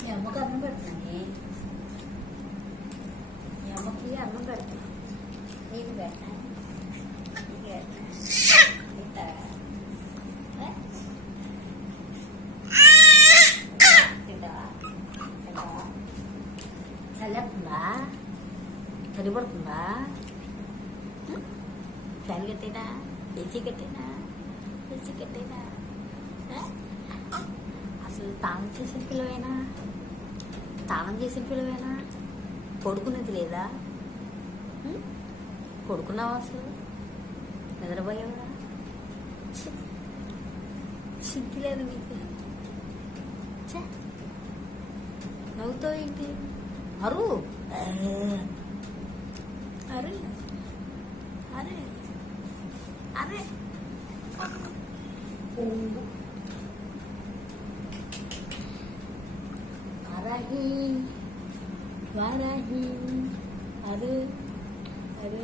మీ అమ్మకి అన్నం పెడతానే, మీ అమ్మకి అన్నం పెడతాను, నీకు పెడతాను, నీకు పెడతాను, తింటావా? తింటావా? చల్లెత్తుందా? చలి పడుతుందా? ఫ్యాన్ కట్టేనా? ఏసీ కట్టేనా? ఏసీ కట్టేనా? అసలు తాళం చేసిన పిల్లవేనా? తాళం చేసిన పిల్లవేనా? పడుకునేది లేదా? పడుకున్నావా? అసలు నిద్రపోయావురా? సిగ్గు లేదు నీకు. నవ్వుతావు ఏంటి? అరు అరే అరే అరే వారాహి వారాహి అరే అరే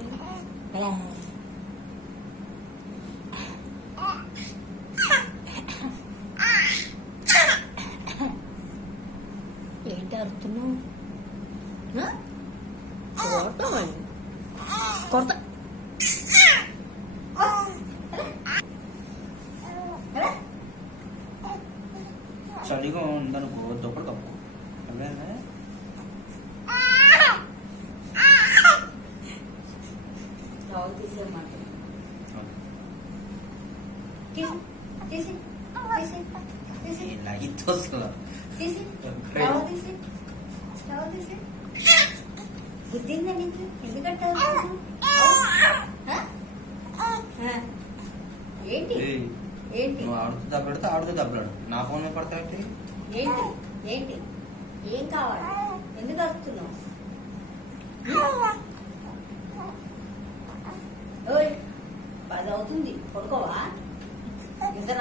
ఏంటి అరుతున్నావు? కొడతా చలిగా ఉందనుకో దుప్పటి కప్పు. తీసేయమాట గుద్దిందా నీకు? ఎందుకంటే ఏంటి ఏంటి నువ్వు ఆడుతూ దెబ్బలాడితే ఆడుతూ దెబ్బలాడు. నా ఫోన్ మీద పడతాయి. ఏంటి ఏంటి ఏం కావాలి? ఎందుకు వస్తున్నావు? ఓయ్ 10 అవుతుంది, పడుకోవా? నిద్ర